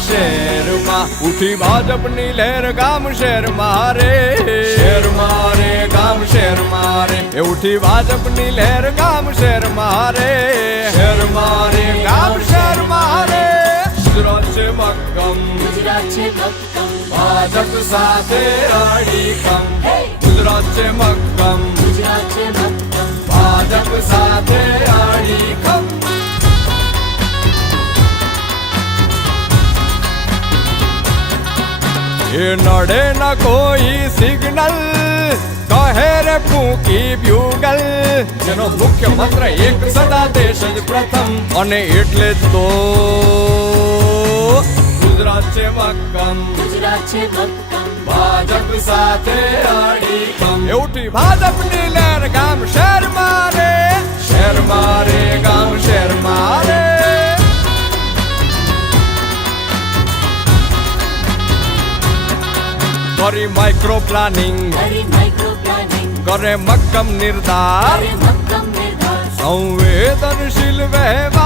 શહેરમાં ઉઠી ભાજપની લહેર ગામ શહેર મારે શહેર મારે ગામ શહેર મારે એ ઉઠી ભાજપની લહેર ગામ શહેર મારે શહેર મારે ગામ શહેર મારે ગુજરાત છે મક્કમ ગુજરાત છે મક્કમ ભાજપ સાથે અડીખમ ગુજરાત છે મક્કમ ગુજરાત છે મક્કમ ભાજપ સાથે અડીખમ એ નડે ન કોઈ સિગ્નલ કહે રે ફૂંકી બ્યુગલ જેનો મુખ્ય મંત્ર એક સદા દેશ જ પ્રથમ અને એટલે જ તો ગુજરાત છે મક્કમ ગુજરાત છે મક્કમ ભાજપ સાથે અડીખમ એ ઉઠી ભાજપની લહેર ગામ શહેર મારે શહેર મારે ગામ શહેર મારે કરી માઇક્રો પ્લાનિંગ કરી માઇક્રો પ્લાનિંગ કરે મક્કમ નિર્ધાર કરે મક્કમ નિર્ધાર સંવેદનશીલ વ્યવહાર